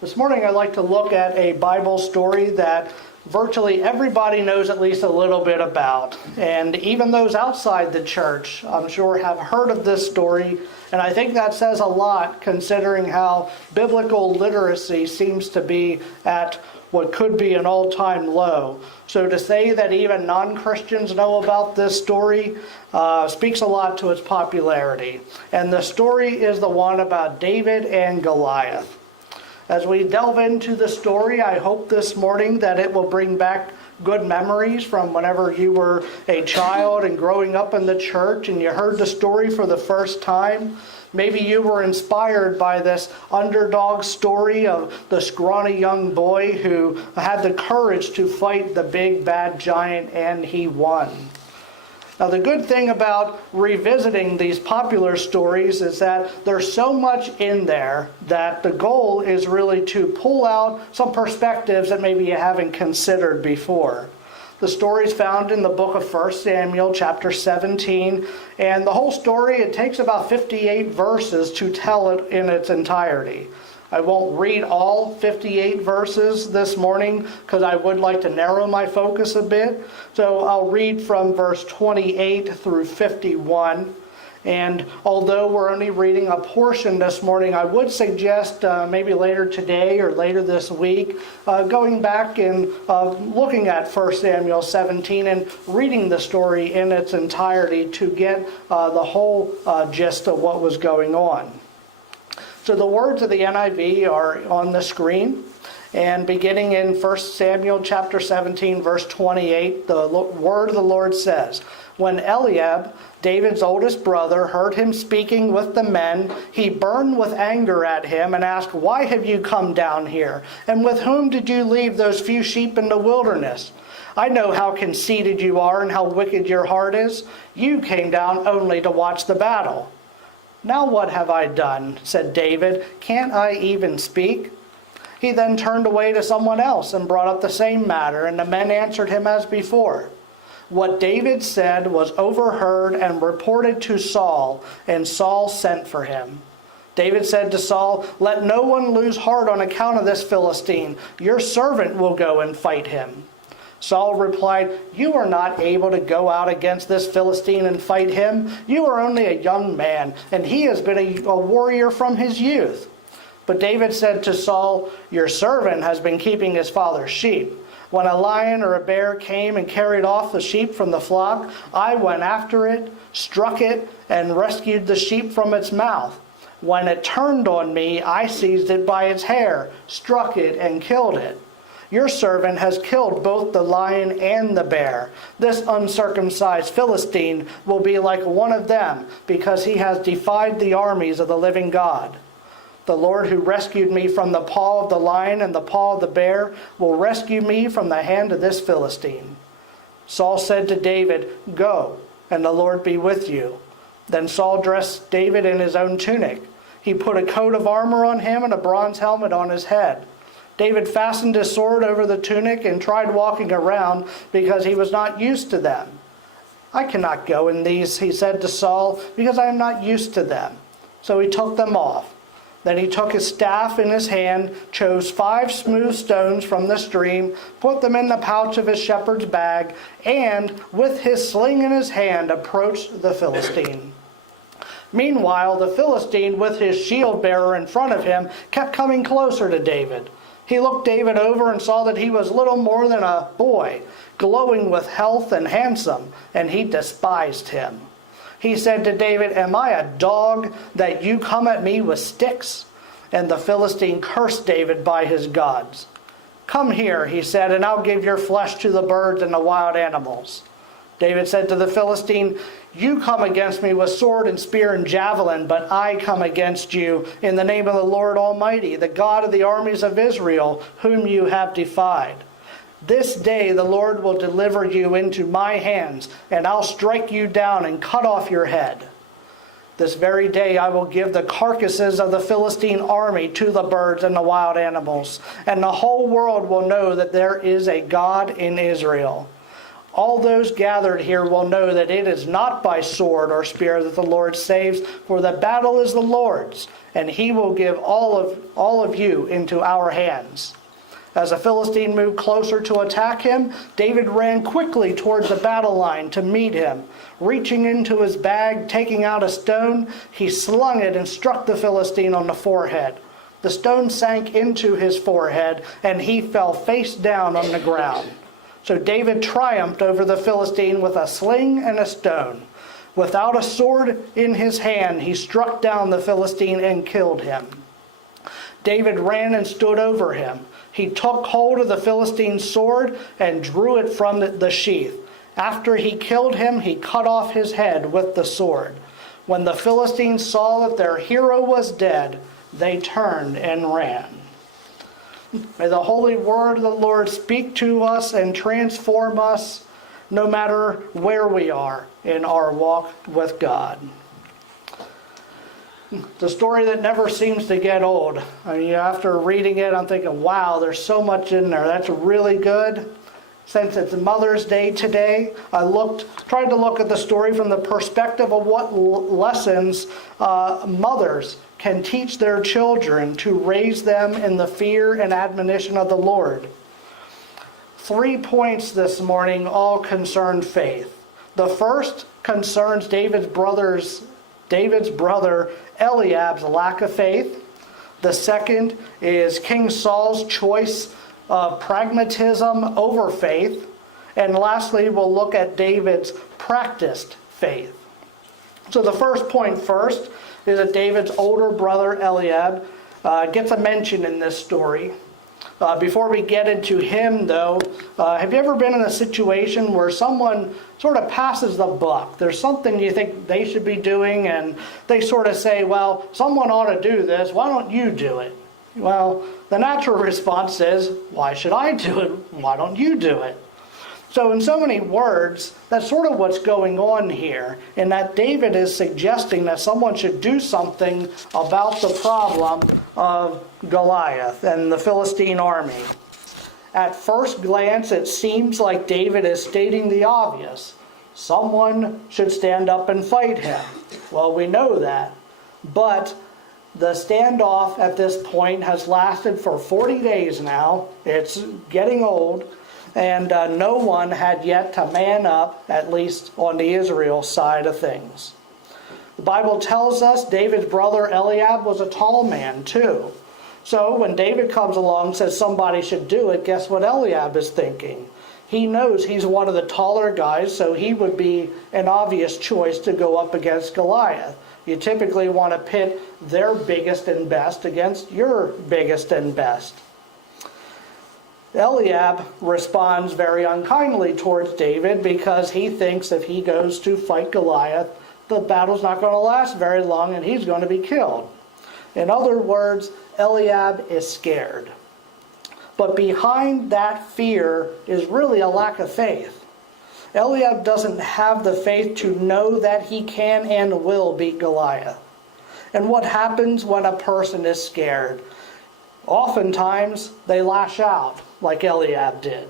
This morning I'd like to look at a Bible story that virtually everybody knows at least a little bit about. And even those outside the church, I'm sure, have heard of this story. And I think that says a lot considering how biblical literacy seems to be at what could be an all-time low. So to say that even non-Christians know about this story speaks a lot to its popularity. And the story is the one about David and Goliath. As we delve into the story, I hope this morning that it will bring back good memories from whenever you were a child and growing up in the church and you heard the story for the first time. Maybe you were inspired by this underdog story of the scrawny young boy who had the courage to fight the big bad giant and he won. Now, the good thing about revisiting these popular stories is that there's so much in there that the goal is really to pull out some perspectives that maybe you haven't considered before. The story is found in the book of 1 Samuel, chapter 17, and the whole story, it takes about 58 verses to tell it in its entirety. I won't read all 58 verses this morning because I would like to narrow my focus a bit. So I'll read from verse 28 through 51. And although we're only reading a portion this morning, I would suggest maybe later today or later this week going back and looking at 1 Samuel 17 and reading the story in its entirety to get the whole gist of what was going on. So the words of the NIV are on the screen. And beginning in 1 Samuel chapter 17, verse 28, the word of the Lord says, "When Eliab, David's oldest brother, heard him speaking with the men, he burned with anger at him and asked, 'Why have you come down here? And with whom did you leave those few sheep in the wilderness? I know how conceited you are and how wicked your heart is. You came down only to watch the battle.' 'Now what have I done?' said David. 'Can't I even speak?' He then turned away to someone else and brought up the same matter, and the men answered him as before. What David said was overheard and reported to Saul, and Saul sent for him. David said to Saul, 'Let no one lose heart on account of this Philistine. Your servant will go and fight him.' Saul replied, 'You are not able to go out against this Philistine and fight him. You are only a young man, and he has been a warrior from his youth.' But David said to Saul, 'Your servant has been keeping his father's sheep. When a lion or a bear came and carried off the sheep from the flock, I went after it, struck it, and rescued the sheep from its mouth. When it turned on me, I seized it by its hair, struck it, and killed it. Your servant has killed both the lion and the bear. This uncircumcised Philistine will be like one of them, because he has defied the armies of the living God. The Lord who rescued me from the paw of the lion and the paw of the bear will rescue me from the hand of this Philistine.' Saul said to David, 'Go, and the Lord be with you.' Then Saul dressed David in his own tunic. He put a coat of armor on him and a bronze helmet on his head. David fastened his sword over the tunic and tried walking around because he was not used to them. 'I cannot go in these,' he said to Saul, 'because I am not used to them.' So he took them off. Then he took his staff in his hand, chose 5 smooth stones from the stream, put them in the pouch of his shepherd's bag, and with his sling in his hand approached the Philistine. Meanwhile, the Philistine, with his shield bearer in front of him, kept coming closer to David. He looked David over and saw that he was little more than a boy, glowing with health and handsome, and he despised him. He said to David, 'Am I a dog that you come at me with sticks?' And the Philistine cursed David by his gods. 'Come here,' he said, 'and I'll give your flesh to the birds and the wild animals.' David said to the Philistine, 'You come against me with sword and spear and javelin, but I come against you in the name of the Lord Almighty, the God of the armies of Israel, whom you have defied. This day the Lord will deliver you into my hands, and I'll strike you down and cut off your head. This very day I will give the carcasses of the Philistine army to the birds and the wild animals, and the whole world will know that there is a God in Israel. All those gathered here will know that it is not by sword or spear that the Lord saves, for the battle is the Lord's, and he will give all of you into our hands." As the Philistine moved closer to attack him, David ran quickly towards the battle line to meet him. Reaching into his bag, taking out a stone, he slung it and struck the Philistine on the forehead. The stone sank into his forehead, and he fell face down on the ground. So David triumphed over the Philistine with a sling and a stone. Without a sword in his hand, he struck down the Philistine and killed him. David ran and stood over him. He took hold of the Philistine's sword and drew it from the sheath. After he killed him, he cut off his head with the sword. When the Philistines saw that their hero was dead, they turned and ran. May the holy word of the Lord speak to us and transform us no matter where we are in our walk with God. The story that never seems to get old. I mean, after reading it, I'm thinking, wow, there's so much in there. That's really good. Since it's Mother's Day today, I tried to look at the story from the perspective of what lessons mothers can teach their children to raise them in the fear and admonition of the Lord. 3 points this morning all concern faith. The first concerns David's brother Eliab's lack of faith. The second is King Saul's choice of pragmatism over faith. And lastly, we'll look at David's practiced faith. So the first point first is that David's older brother Eliab gets a mention in this story. Before we get into him, though, have you ever been in a situation where someone sort of passes the buck? There's something you think they should be doing, and they sort of say, well, someone ought to do this. Why don't you do it? Well, the natural response is, why should I do it? Why don't you do it? So in so many words, that's sort of what's going on here, in that David is suggesting that someone should do something about the problem of Goliath and the Philistine army. At first glance, it seems like David is stating the obvious. Someone should stand up and fight him. Well, we know that. But the standoff at this point has lasted for 40 days now. It's getting old. And no one had yet to man up, at least on the Israel side of things. The Bible tells us David's brother Eliab was a tall man too. So when David comes along and says somebody should do it, guess what Eliab is thinking? He knows he's one of the taller guys, so he would be an obvious choice to go up against Goliath. You typically want to pit their biggest and best against your biggest and best. Eliab responds very unkindly towards David because he thinks if he goes to fight Goliath, the battle's not going to last very long and he's going to be killed. In other words, Eliab is scared. But behind that fear is really a lack of faith. Eliab doesn't have the faith to know that he can and will beat Goliath. And what happens when a person is scared? Oftentimes, they lash out, like Eliab did.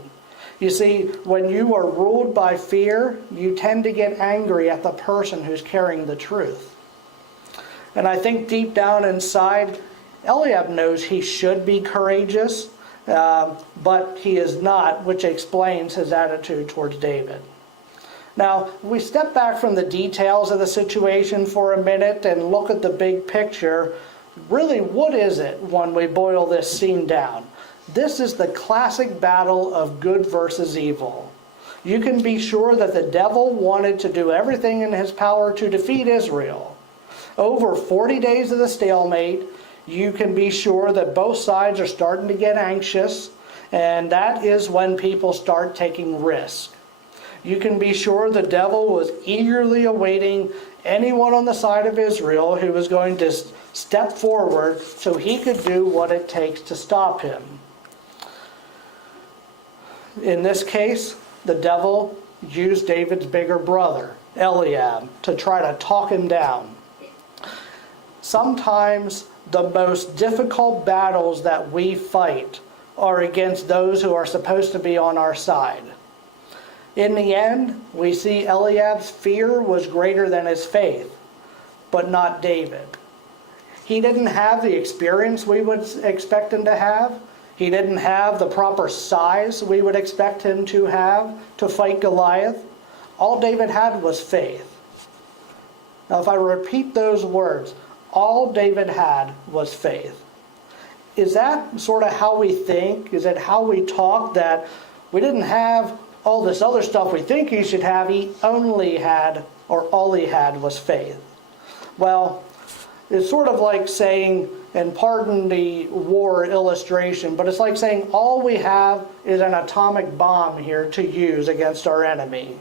You see, when you are ruled by fear, you tend to get angry at the person who's carrying the truth. And I think deep down inside, Eliab knows he should be courageous, but he is not, which explains his attitude towards David. Now, we step back from the details of the situation for a minute and look at the big picture. Really, what is it when we boil this scene down? This is the classic battle of good versus evil. You can be sure that the devil wanted to do everything in his power to defeat Israel. Over 40 days of the stalemate, you can be sure that both sides are starting to get anxious, and that is when people start taking risks. You can be sure the devil was eagerly awaiting anyone on the side of Israel who was going to step forward so he could do what it takes to stop him. In this case, the devil used David's bigger brother, Eliab, to try to talk him down. Sometimes the most difficult battles that we fight are against those who are supposed to be on our side. In the end, we see Eliab's fear was greater than his faith, but not David. He didn't have the experience we would expect him to have. He didn't have the proper size we would expect him to have to fight Goliath. All David had was faith. Now, if I repeat those words, all David had was faith. Is that sort of how we think? Is it how we talk, that we didn't have all this other stuff we think he should have? He only had, or all he had was faith. Well, it's sort of like saying, and pardon the war illustration, but it's like saying all we have is an atomic bomb here to use against our enemy.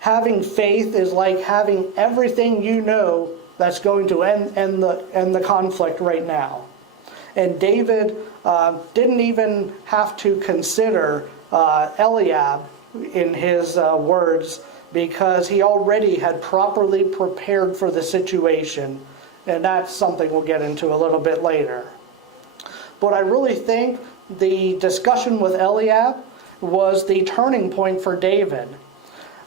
Having faith is like having everything you know that's going to end the conflict right now. And David didn't even have to consider Eliab in his words, because he already had properly prepared for the situation. And that's something we'll get into a little bit later. But I really think the discussion with Eliab was the turning point for David.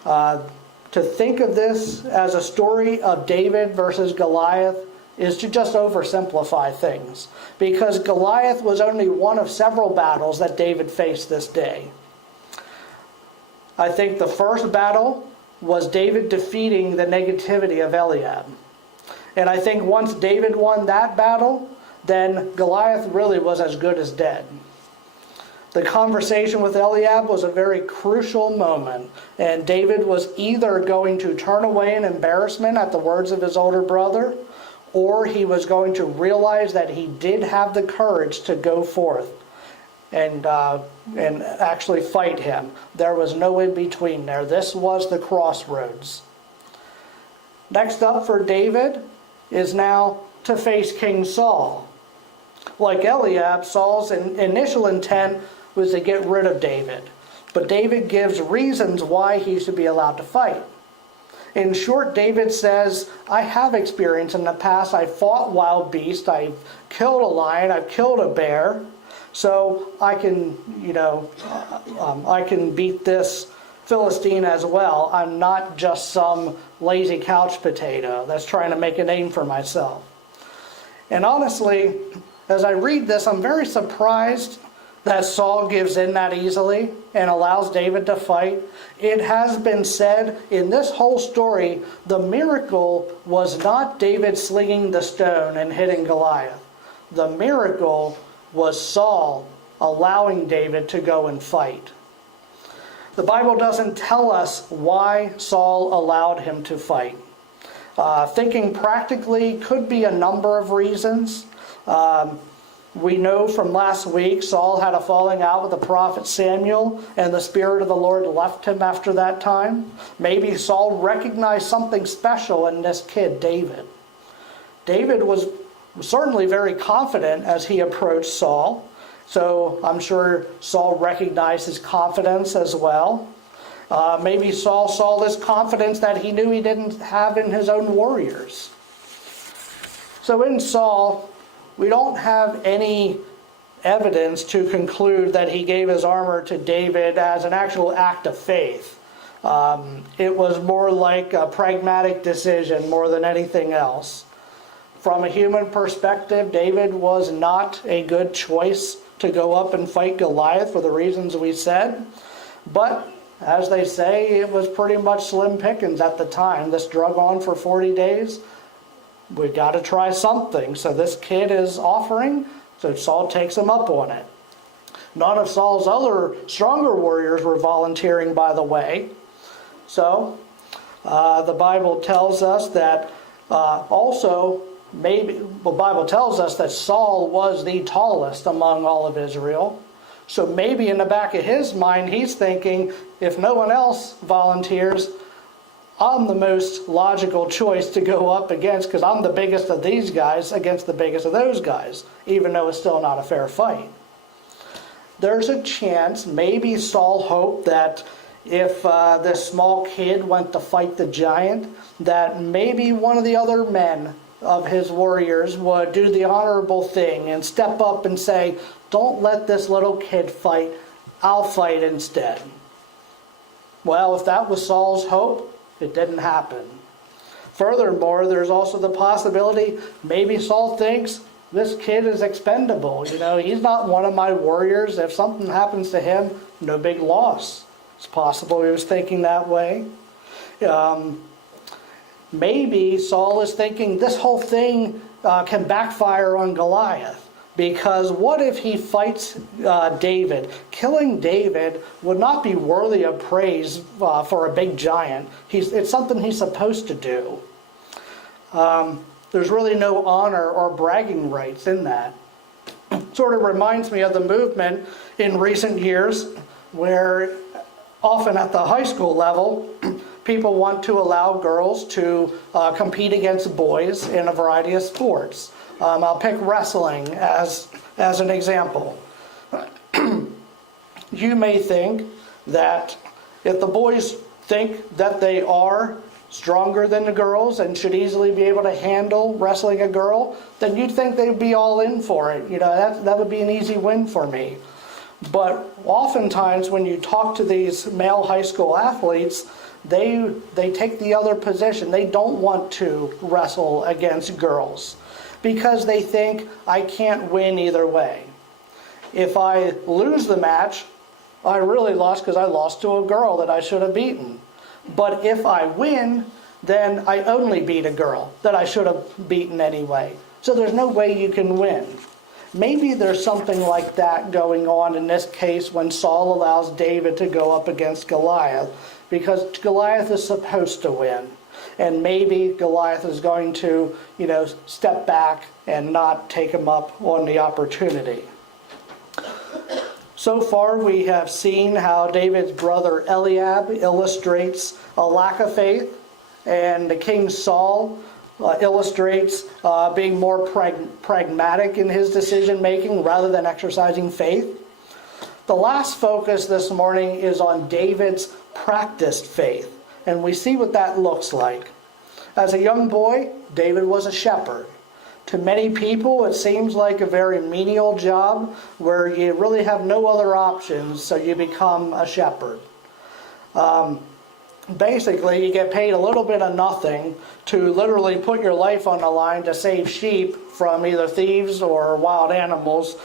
To think of this as a story of David versus Goliath is to just oversimplify things, because Goliath was only one of several battles that David faced this day. I think the first battle was David defeating the negativity of Eliab. And I think once David won that battle, then Goliath really was as good as dead. The conversation with Eliab was a very crucial moment, and David was either going to turn away in embarrassment at the words of his older brother, or he was going to realize that he did have the courage to go forth and actually fight him. There was no in between there. This was the crossroads. Next up for David is now to face King Saul. Like Eliab, Saul's initial intent was to get rid of David. But David gives reasons why he should be allowed to fight. In short, David says, I have experience in the past. I fought wild beasts. I've killed a lion. I've killed a bear. So I can, I can beat this Philistine as well. I'm not just some lazy couch potato that's trying to make a name for myself. And honestly, as I read this, I'm very surprised that Saul gives in that easily and allows David to fight. It has been said in this whole story, the miracle was not David slinging the stone and hitting Goliath. The miracle was Saul allowing David to go and fight. The Bible doesn't tell us why Saul allowed him to fight. Thinking practically could be a number of reasons. We know from last week Saul had a falling out with the prophet Samuel, and the Spirit of the Lord left him after that time. Maybe Saul recognized something special in this kid, David. David was certainly very confident as he approached Saul, so I'm sure Saul recognized his confidence as well. Maybe Saul saw this confidence that he knew he didn't have in his own warriors. So in Saul, we don't have any evidence to conclude that he gave his armor to David as an actual act of faith. It was more like a pragmatic decision more than anything else. From a human perspective, David was not a good choice to go up and fight Goliath for the reasons we said. But as they say, it was pretty much slim pickings at the time. This drug on for 40 days. We got to try something. So this kid is offering, so Saul takes him up on it. None of Saul's other stronger warriors were volunteering, by the way. So the Bible tells us that the Bible tells us that Saul was the tallest among all of Israel. So maybe in the back of his mind, he's thinking, if no one else volunteers, I'm the most logical choice to go up against, because I'm the biggest of these guys against the biggest of those guys, even though it's still not a fair fight. There's a chance, maybe Saul hoped that if this small kid went to fight the giant, that maybe one of the other men of his warriors would do the honorable thing and step up and say, don't let this little kid fight, I'll fight instead. Well, if that was Saul's hope, it didn't happen. Furthermore, there's also the possibility maybe Saul thinks this kid is expendable. He's not one of my warriors. If something happens to him, no big loss. It's possible he was thinking that way. Maybe Saul is thinking this whole thing can backfire on Goliath. Because what if he fights David? Killing David would not be worthy of praise for a big giant. It's something he's supposed to do. There's really no honor or bragging rights in that. Sort of reminds me of the movement in recent years where often at the high school level, people want to allow girls to compete against boys in a variety of sports. I'll pick wrestling as an example. You may think that if the boys think that they are stronger than the girls and should easily be able to handle wrestling a girl, then you'd think they'd be all in for it. That would be an easy win for me. But oftentimes when you talk to these male high school athletes, they take the other position. They don't want to wrestle against girls because they think, I can't win either way. If I lose the match, I really lost because I lost to a girl that I should have beaten. But if I win, then I only beat a girl that I should have beaten anyway. So there's no way you can win. Maybe there's something like that going on in this case when Saul allows David to go up against Goliath, because Goliath is supposed to win. And maybe Goliath is going to, step back and not take him up on the opportunity. So far we have seen how David's brother Eliab illustrates a lack of faith, and the king Saul illustrates being more pragmatic in his decision making rather than exercising faith. The last focus this morning is on David's practiced faith, and we see what that looks like. As a young boy, David was a shepherd. To many people, it seems like a very menial job where you really have no other options, so you become a shepherd. Basically, you get paid a little bit of nothing to literally put your life on the line to save sheep from either thieves or wild animals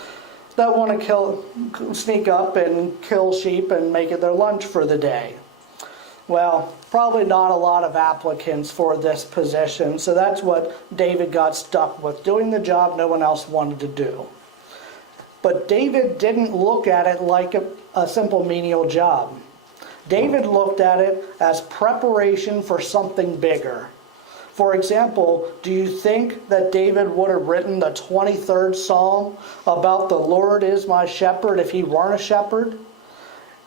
that want to sneak up and kill sheep and make it their lunch for the day. Well, probably not a lot of applicants for this position, so that's what David got stuck with, doing the job no one else wanted to do. But David didn't look at it like a simple menial job. David looked at it as preparation for something bigger. For example, do you think that David would have written the 23rd Psalm about the Lord is my shepherd if he weren't a shepherd?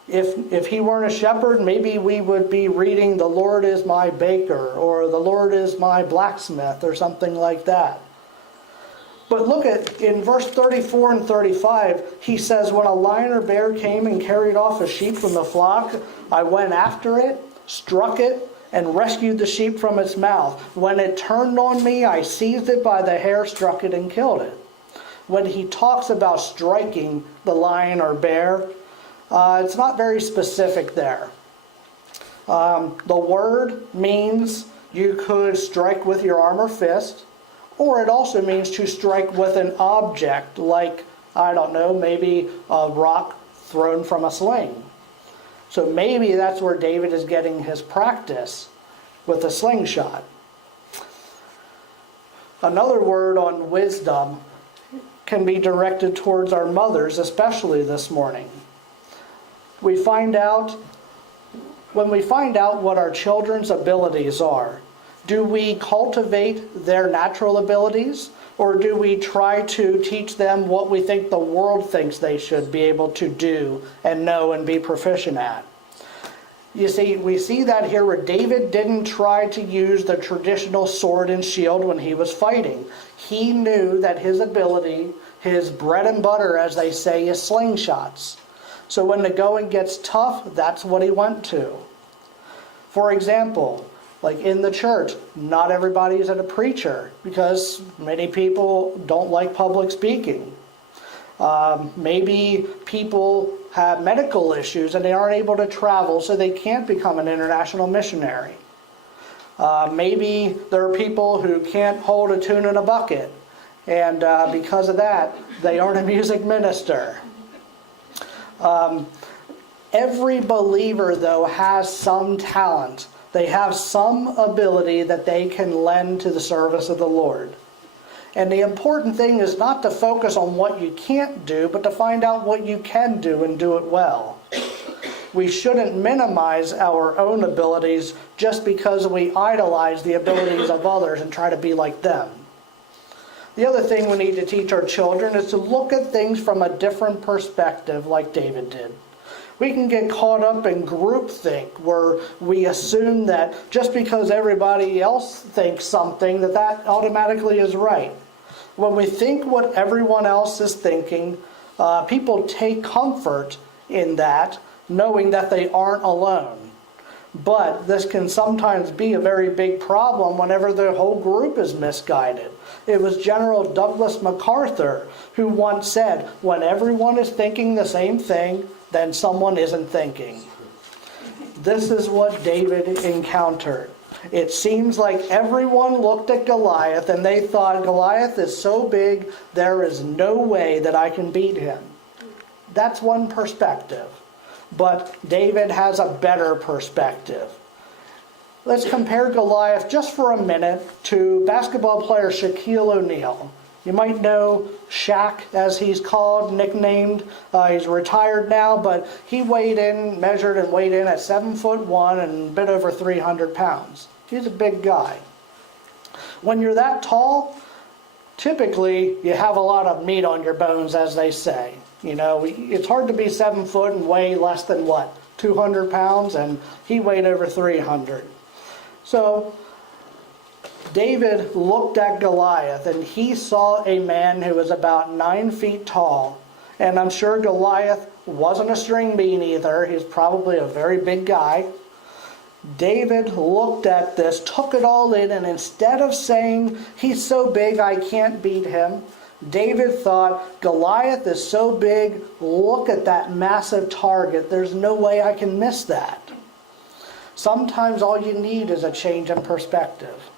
If he weren't a shepherd, maybe we would be reading the Lord is my baker or the Lord is my blacksmith or something like that. But look at, in verse 34 and 35, he says, when a lion or bear came and carried off a sheep from the flock, I went after it, struck it, and rescued the sheep from its mouth. When it turned on me, I seized it by the hair, struck it, and killed it. When he talks about striking the lion or bear, it's not very specific there. The word means you could strike with your arm or fist, or it also means to strike with an object like, I don't know, maybe a rock thrown from a sling. So maybe that's where David is getting his practice with a slingshot. Another word on wisdom can be directed towards our mothers, especially this morning. When we find out what our children's abilities are, do we cultivate their natural abilities, or do we try to teach them what we think the world thinks they should be able to do and know and be proficient at? You see, we see that here where David didn't try to use the traditional sword and shield when he was fighting. He knew that his ability, his bread and butter, as they say, is slingshots. So when the going gets tough, that's what he went to. For example, like in the church, not everybody is a preacher because many people don't like public speaking. Maybe people have medical issues and they aren't able to travel, so they can't become an international missionary. Maybe there are people who can't hold a tune in a bucket, and because of that, they aren't a music minister. Every believer, though, has some talent. They have some ability that they can lend to the service of the Lord. And the important thing is not to focus on what you can't do, but to find out what you can do and do it well. We shouldn't minimize our own abilities just because we idolize the abilities of others and try to be like them. The other thing we need to teach our children is to look at things from a different perspective, like David did. We can get caught up in groupthink, where we assume that just because everybody else thinks something, that automatically is right. When we think what everyone else is thinking, people take comfort in that, knowing that they aren't alone. But this can sometimes be a very big problem whenever the whole group is misguided. It was General Douglas MacArthur who once said, when everyone is thinking the same thing, then someone isn't thinking. This is what David encountered. It seems like everyone looked at Goliath and they thought, Goliath is so big, there is no way that I can beat him. That's one perspective. But David has a better perspective. Let's compare Goliath just for a minute to basketball player Shaquille O'Neal. You might know Shaq, as he's called, nicknamed. He's retired now, but he measured and weighed in at 7'1" and a bit over 300 pounds. He's a big guy. When you're that tall, typically you have a lot of meat on your bones, as they say. You know, it's hard to be 7 foot and weigh less than 200 pounds, and he weighed over 300. So David looked at Goliath and he saw a man who was about 9 feet tall. And I'm sure Goliath wasn't a string bean either. He's probably a very big guy. David looked at this, took it all in, and instead of saying, he's so big I can't beat him, David thought, Goliath is so big, look at that massive target. There's no way I can miss that. Sometimes all you need is a change in perspective.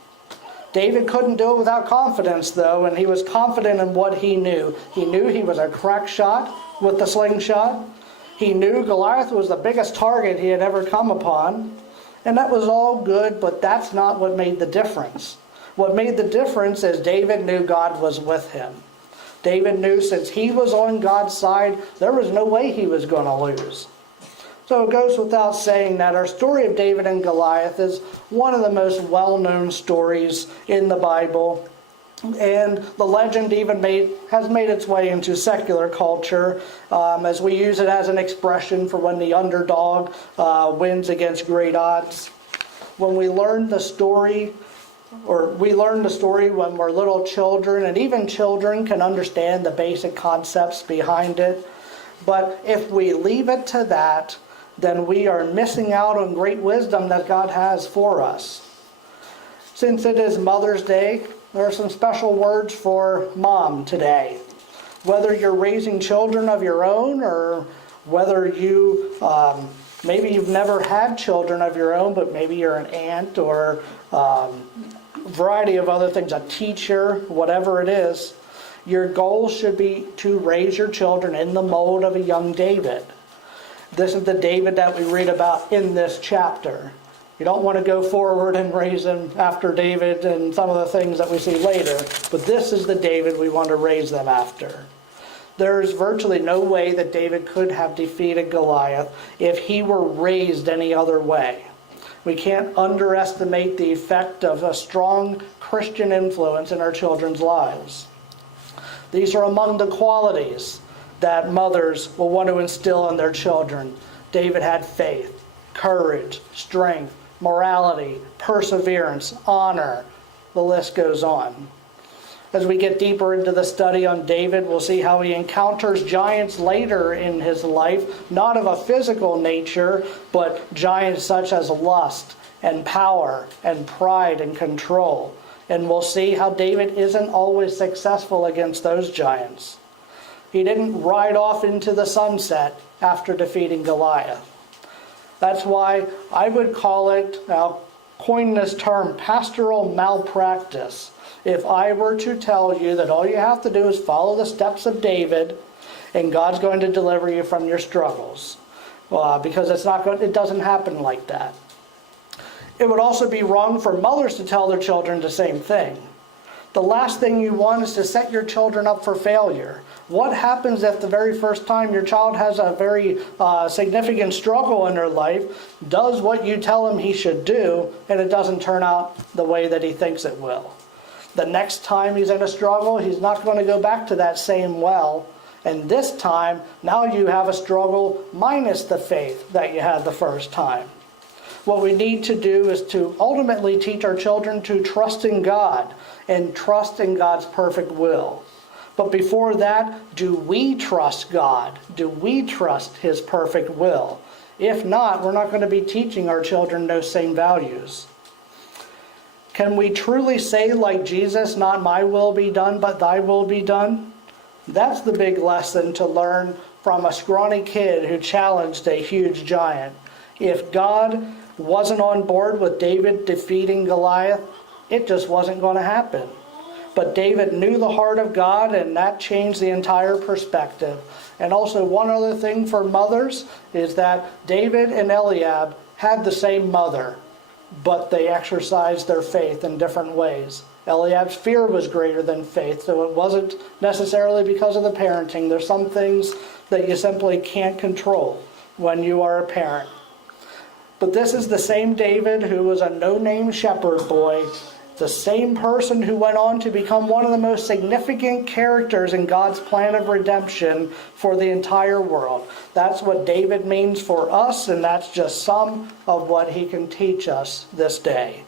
David couldn't do it without confidence, though, and he was confident in what he knew. He knew he was a crack shot with the slingshot. He knew Goliath was the biggest target he had ever come upon. And that was all good, but that's not what made the difference. What made the difference is David knew God was with him. David knew since he was on God's side, there was no way he was going to lose. So it goes without saying that our story of David and Goliath is one of the most well-known stories in the Bible. And the legend even has made its way into secular culture as we use it as an expression for when the underdog wins against great odds. When we learn the story, when we're little children, and even children can understand the basic concepts behind it. But if we leave it to that, then we are missing out on great wisdom that God has for us. Since it is Mother's Day, there are some special words for mom today. Whether you're raising children of your own, or whether you, maybe you've never had children of your own, but maybe you're an aunt or a variety of other things, a teacher, whatever it is, your goal should be to raise your children in the mold of a young David. This is the David that we read about in this chapter. You don't want to go forward and raise them after David and some of the things that we see later, but this is the David we want to raise them after. There's virtually no way that David could have defeated Goliath if he were raised any other way. We can't underestimate the effect of a strong Christian influence in our children's lives. These are among the qualities that mothers will want to instill in their children. David had faith, courage, strength, morality, perseverance, honor. The list goes on. As we get deeper into the study on David, we'll see how he encounters giants later in his life, not of a physical nature, but giants such as lust and power and pride and control. And we'll see how David isn't always successful against those giants. He didn't ride off into the sunset after defeating Goliath. That's why I would call it, I'll coin this term, pastoral malpractice. If I were to tell you that all you have to do is follow the steps of David and God's going to deliver you from your struggles. Because it doesn't happen like that. It would also be wrong for mothers to tell their children the same thing. The last thing you want is to set your children up for failure. What happens if the very first time your child has a very significant struggle in their life, does what you tell him he should do, and it doesn't turn out the way that he thinks it will? The next time he's in a struggle, he's not going to go back to that same well. And this time, now you have a struggle minus the faith that you had the first time. What we need to do is to ultimately teach our children to trust in God and trust in God's perfect will. But before that, do we trust God? Do we trust His perfect will? If not, we're not going to be teaching our children those same values. Can we truly say like Jesus, not my will be done, but thy will be done? That's the big lesson to learn from a scrawny kid who challenged a huge giant. If God wasn't on board with David defeating Goliath, it just wasn't going to happen. But David knew the heart of God, and that changed the entire perspective. And also one other thing for mothers is that David and Eliab had the same mother, but they exercised their faith in different ways. Eliab's fear was greater than faith, so it wasn't necessarily because of the parenting. There's some things that you simply can't control when you are a parent. But this is the same David who was a no-name shepherd boy, the same person who went on to become one of the most significant characters in God's plan of redemption for the entire world. That's what David means for us, and that's just some of what he can teach us this day.